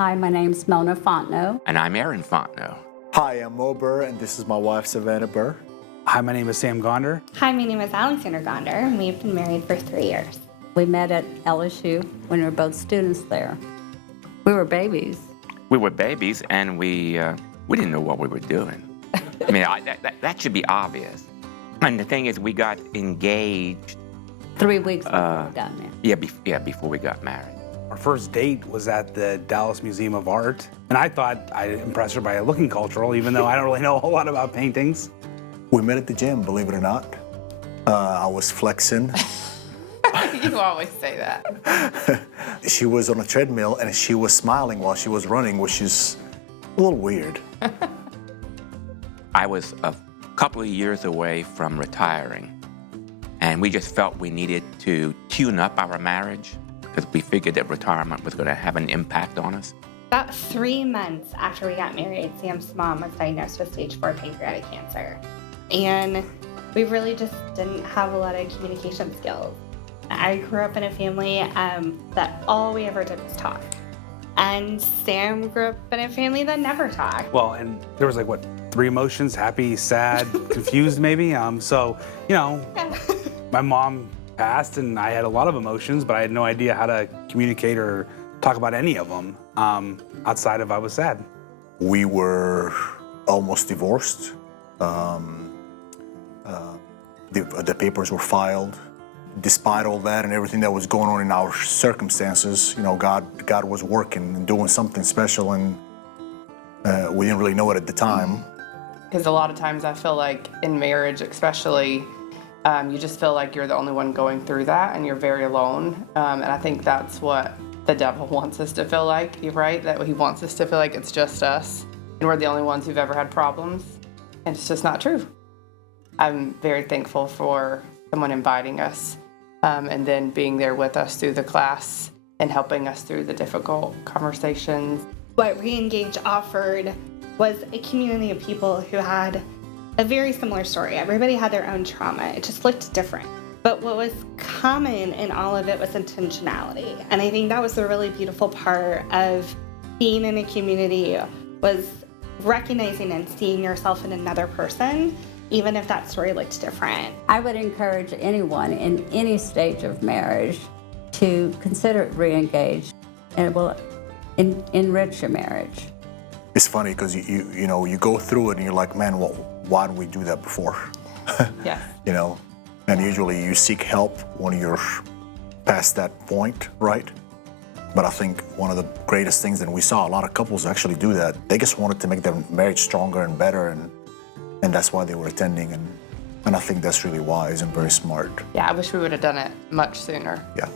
Hi, my name's Mona Fontenot. And I'm Aaron Fontenot. Hi, I'm Mo Burr, and this is my wife, Savannah Burr. Hi, my name is Sam Gonder. Hi, my name is Alexander Gonder, and we've been married for 3 years. We met at LSU when we were both students there. We were babies. We were babies, and we didn't know what we were doing. I mean, that should be obvious. And the thing is, we got engaged. 3 weeks before we got married. Before we got married. Our first date was at the Dallas Museum of Art, and I thought I'd impress her by looking cultural, even though I don't really know a whole lot about paintings. We met at the gym, believe it or not. I was flexing. You always say that. She was on a treadmill, and she was smiling while she was running, which is a little weird. I was a couple of years away from retiring, and we just felt we needed to tune up our marriage because we figured that retirement was going to have an impact on us. About 3 months after we got married, Sam's mom was diagnosed with stage 4 pancreatic cancer. And we really just didn't have a lot of communication skills. I grew up in a family that all we ever did was talk. And Sam grew up in a family that never talked. Well, and there was 3 emotions: happy, sad, confused maybe. My mom passed and I had a lot of emotions, but I had no idea how to communicate or talk about any of them outside of I was sad. We were almost divorced. The papers were filed. Despite all that and everything that was going on in our circumstances, God was working and doing something special, and we didn't really know it at the time. Because a lot of times I feel like in marriage especially, you just feel like you're the only one going through that and you're very alone. And I think that's what the devil wants us to feel like, right? That he wants us to feel like it's just us and we're the only ones who've ever had problems. And it's just not true. I'm very thankful for someone inviting us and then being there with us through the class and helping us through the difficult conversations. What Reengage offered was a community of people who had a very similar story. Everybody had their own trauma. It just looked different. But what was common in all of it was intentionality. And I think that was the really beautiful part of being in a community, was recognizing and seeing yourself in another person, even if that story looked different. I would encourage anyone in any stage of marriage to consider Reengage, and it will enrich your marriage. It's funny because you go through it and you're like, man, well, why didn't we do that before? Yeah. And usually you seek help when you're past that point, right? But I think one of the greatest things that we saw, a lot of couples actually do that. They just wanted to make their marriage stronger and better, and that's why they were attending, and I think that's really wise and very smart. Yeah, I wish we would have done it much sooner. Yeah.